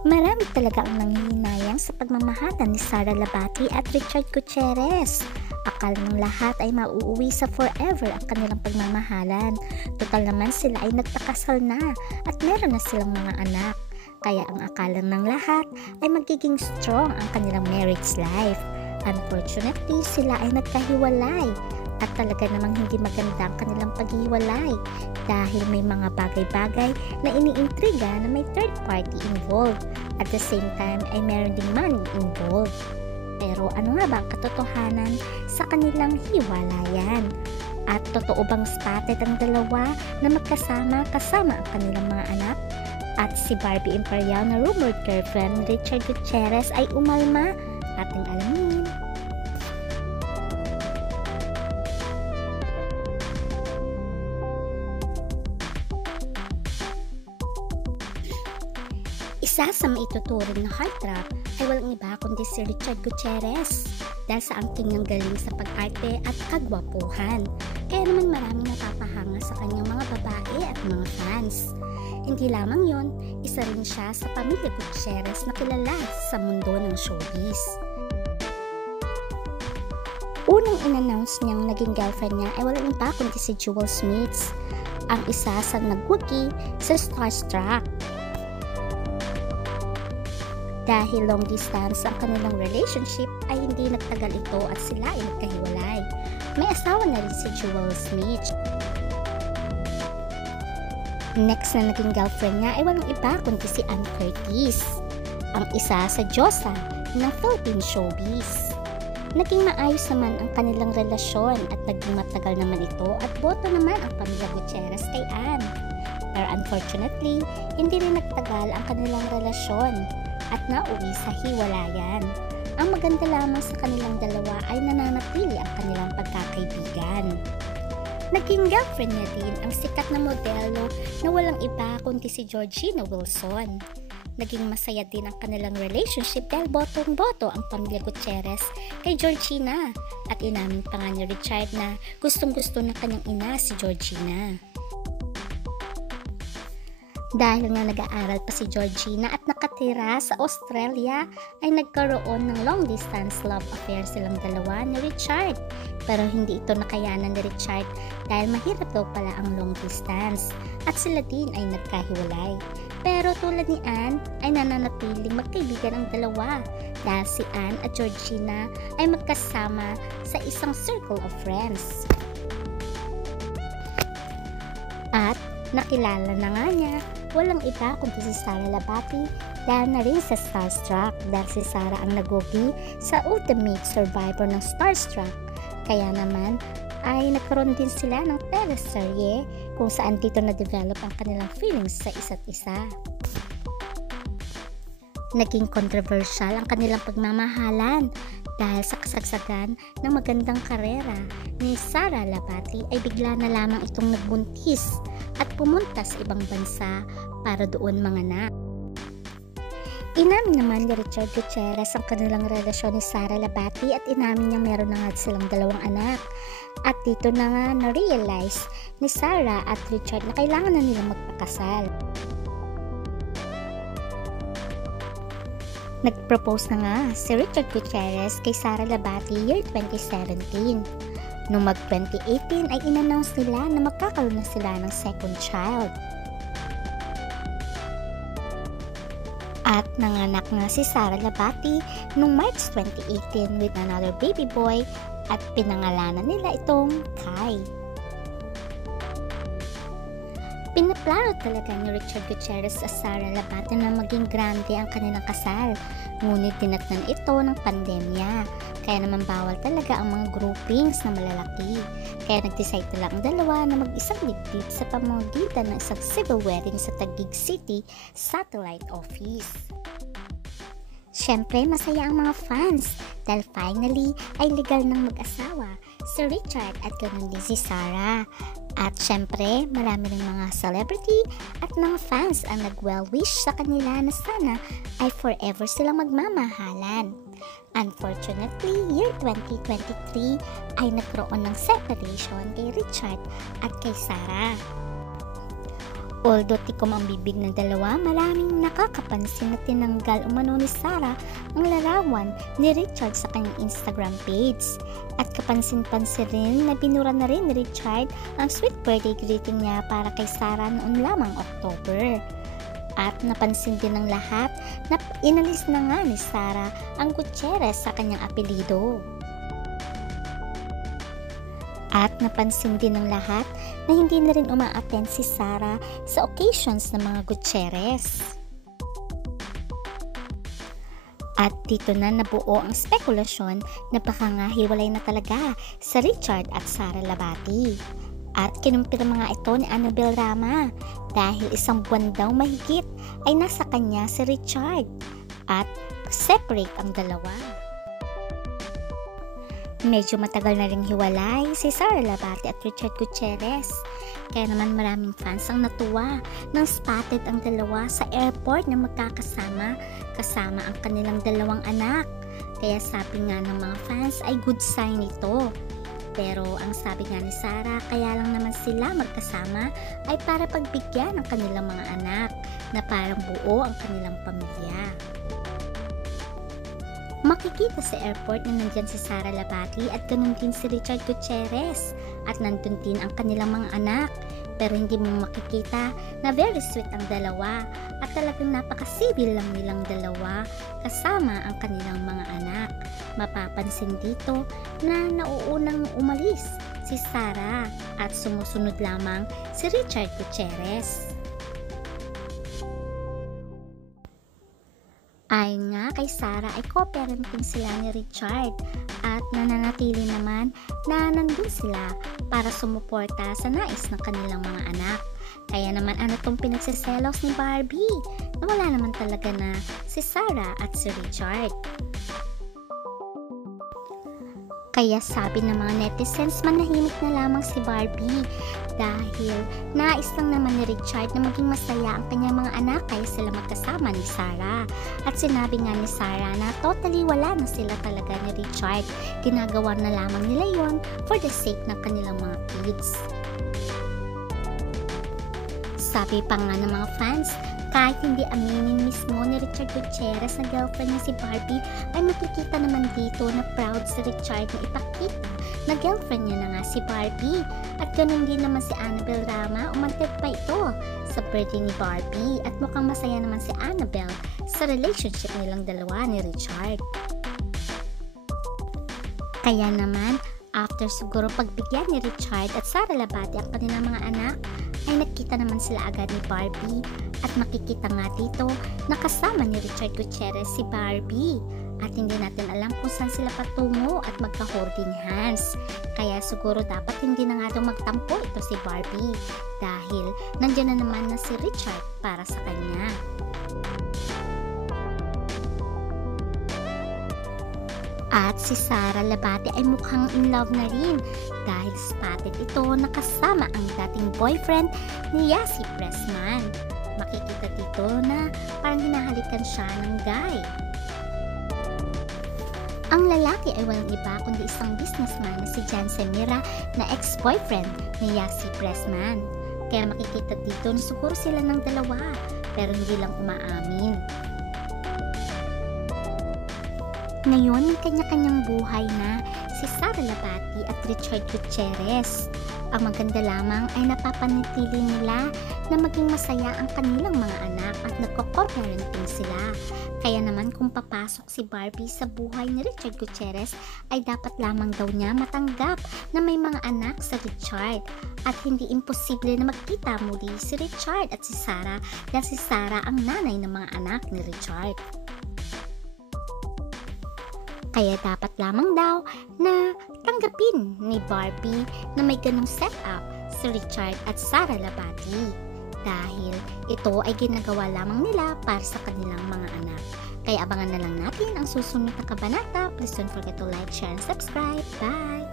Marami talaga ang nanghihinayang sa pagmamahalan ni Sara Labati at Richard Gutierrez. Akala ng lahat ay mauuwi sa forever ang kanilang pagmamahalan. Total naman sila ay nagpakasal na at meron na silang mga anak. Kaya ang akala ng lahat ay magiging strong ang kanilang marriage life. Unfortunately, sila ay nagkahiwalay. At talaga namang hindi maganda ang kanilang paghiwalay dahil may mga bagay-bagay na iniintriga na may third party involved. At the same time ay meron ding money involved. Pero ano nga ba ang katotohanan sa kanilang hiwalayan? At totoo bang spotted ang dalawa na magkasama kasama ang kanilang mga anak? At si Barbie Imperial na rumored girlfriend ni Richard Gutierrez ay umalma? Ating alamin. Isa sa maituturing na heartthrob ay walang iba kundi si Richard Gutierrez dahil sa angking ng galing sa pag-arte at kagwapuhan. Kaya naman maraming napapahanga sa kanyang mga babae at mga fans. Hindi lamang yon, isa rin siya sa pamilya Gutierrez na kilala sa mundo ng showbiz. Unang in-announce niyang naging girlfriend niya ay walang iba kundi si Jewel Smith, ang isa sa nagwagi sa Starstruck. Dahil long distance ang kanilang relationship ay hindi nagtagal ito at sila ay nagkahiwalay. May asawa na rin si Jewel Smith. Next na naging girlfriend niya ay walang iba kundi si Ann Curtis, ang isa sa diyosa ng Philippine showbiz. Naging maayos naman ang kanilang relasyon at naging matagal naman ito at boto naman ang pamilya Gutierrez kay Ann. Pero unfortunately, hindi rin nagtagal ang kanilang relasyon at nauwi sa hiwalayan. Ang maganda lamang sa kanilang dalawa ay nananatili ang kanilang pagkakaibigan. Naging girlfriend niya din ang sikat na modelo na walang iba kundi si Georgina Wilson. Naging masaya din ang kanilang relationship dahil botong-boto ang pamilya Gutierrez kay Georgina at inamin pa nga ni Richard na gustong-gusto ng kanyang ina si Georgina. Dahil nga nag-aaral pa si Georgina at nakatira sa Australia ay nagkaroon ng long distance love affair silang dalawa ni Richard. Pero hindi ito nakayanan ni Richard dahil mahirap daw pala ang long distance at sila din ay nagkahiwalay. Pero tulad ni Ann ay nananatiling magkaibigan ang dalawa dahil si Ann at Georgina ay magkasama sa isang circle of friends. At nakilala na nga niya walang iba kundi si Sara Labati dahil na rin sa Starstruck dahil si Sara ang nagogi sa Ultimate Survivor ng Starstruck. Kaya naman ay nagkaroon din sila ng teleserye kung saan dito na-develop ang kanilang feelings sa isa't isa. Naging controversial ang kanilang pagmamahalan dahil sa kasagsagan ng magandang karera ni Sara Labati ay bigla na lamang itong nagbuntis at pumunta sa ibang bansa para doon manganak. Inamin naman ni Richard Gutierrez ang kanilang relasyon ni Sara Labati at inamin niya meron na nga silang dalawang anak. At dito na nga na-realize ni Sara at Richard na kailangan na nilang magpakasal. Nag-propose na nga si Richard Gutierrez kay Sara Labati year 2017. Noong mag-2018 ay in-announce nila na magkakaroon na sila ng second child. At nanganak nga si Sara Labati noong March 2018 with another baby boy at pinangalanan nila itong Kai. Pinaplano talaga ni Richard Gutierrez sa Sara Labati na maging grande ang kanilang kasal, ngunit dinatnan ito ng pandemya. Kaya naman bawal talaga ang mga groupings na malalaki. Kaya nag-decide na lang ang dalawa na mag-isang ligpit sa pamamagitan ng isang civil wedding sa Taguig City Satellite Office. Siyempre, masaya ang mga fans dahil finally ay legal ng mag-asawa si Richard at ganoon din si Sara. At siyempre, marami ring mga celebrity at mga fans ang nag-well-wish sa kanila na sana ay forever silang magmamahalan. Unfortunately, year 2023 ay nagkaroon ng separation kay Richard at kay Sara. Although tikom ang bibig ng dalawa, maraming nakakapansin na tinanggal umano ni Sarah ang larawan ni Richard sa kanyang Instagram page. At kapansin-pansin rin na binura na rin ni Richard ang sweet birthday greeting niya para kay Sarah noon lamang October. At napansin din ng lahat na inalis na nga ni Sarah ang Gutierrez sa kanyang apelido. At napansin din ng lahat na hindi na rin uma-attend si Sarah sa occasions ng mga Gutierrez. At dito na nabuo ang spekulasyon na baka nga hiwalay na talaga sa Richard at Sarah Labati. At kinumpirma nga ito ni Annabel Rama dahil isang buwan daw mahigit ay nasa kanya si Richard at separate ang dalawa. Medyo matagal na ring hiwalay si Sarah Labati at Richard Gutierrez. Kaya naman maraming fans ang natuwa nang spotted ang dalawa sa airport na magkakasama kasama ang kanilang dalawang anak. Kaya sabi nga ng mga fans ay good sign ito. Pero ang sabi nga ni Sarah, kaya lang naman sila magkasama ay para pagbigyan ng kanilang mga anak na parang buo ang kanilang pamilya. Makikita sa airport na nandyan si Sarah Labati at ganun din si Richard Gutierrez at nandun din ang kanilang mga anak, pero hindi mo makikita na very sweet ang dalawa at talagang napakasibil lang nilang dalawa kasama ang kanilang mga anak. Mapapansin dito na nauunang umalis si Sarah at sumusunod lamang si Richard Gutierrez. Ayon nga kay Sarah ay co-parenting sila ni Richard at nananatili naman na nandun sila para sumuporta sa nais ng kanilang mga anak. Kaya naman ano tong pinagsiselos ni Barbie na wala naman talaga na si Sarah at si Richard. Kaya sabi ng mga netizens, manahimik na lamang si Barbie dahil nais lang naman ni Richard na maging masaya ang kanyang mga anak kaya sila magkasama ni Sarah. At sinabi nga ni Sarah na totally wala na sila talaga ni Richard. Ginagawa na lamang nila yon for the sake ng kanilang mga kids. Sabi pa nga ng mga fans, kahit hindi aminin mismo ni Richard Gutierrez na girlfriend niya si Barbie, ay makikita naman dito na proud si Richard na ipakita na girlfriend niya na nga si Barbie. At ganun din naman si Annabel Rama, umantid pa ito sa birthday ni Barbie at mukhang masaya naman si Annabel sa relationship nilang dalawa ni Richard. Kaya naman, after siguro pagbigyan ni Richard at Sarah Labati ang kanilang mga anak, ay nagkita naman sila agad ni Barbie at makikita nga dito na kasama ni Richard Gutierrez si Barbie at hindi natin alam kung saan sila patungo at magka-holding hands. Kaya siguro dapat hindi na nga daw magtampo ito si Barbie dahil nandiyan na naman na si Richard para sa kanya. At si Sarah Labati ay mukhang in love na rin dahil spotted ito na kasama ang dating boyfriend ni Yassi Pressman. Makikita dito na parang hinahalikan siya ng guy. Ang lalaki ay walang iba kundi isang businessman na si Jan Semira na ex-boyfriend ni Yassi Pressman. Kaya makikita dito na siguro sila ng dalawa pero hindi lang umaamin. Ngayon, may kanya-kanyang buhay na si Sarah Labati at Richard Gutierrez. Ang maganda lamang ay napapanatili nila na maging masaya ang kanilang mga anak at nagko-co-parenting sila. Kaya naman kung papasok si Barbie sa buhay ni Richard Gutierrez ay dapat lamang daw niya matanggap na may mga anak sa Richard at hindi imposible na magkita muli si Richard at si Sarah dahil si Sarah ang nanay ng mga anak ni Richard. Kaya dapat lamang daw na tanggapin ni Barbie na may ganong setup si Richard at Sarah Labati dahil ito ay ginagawa lamang nila para sa kanilang mga anak. Kaya abangan na lang natin ang susunod na kabanata. Please don't forget to like, share, and subscribe. Bye!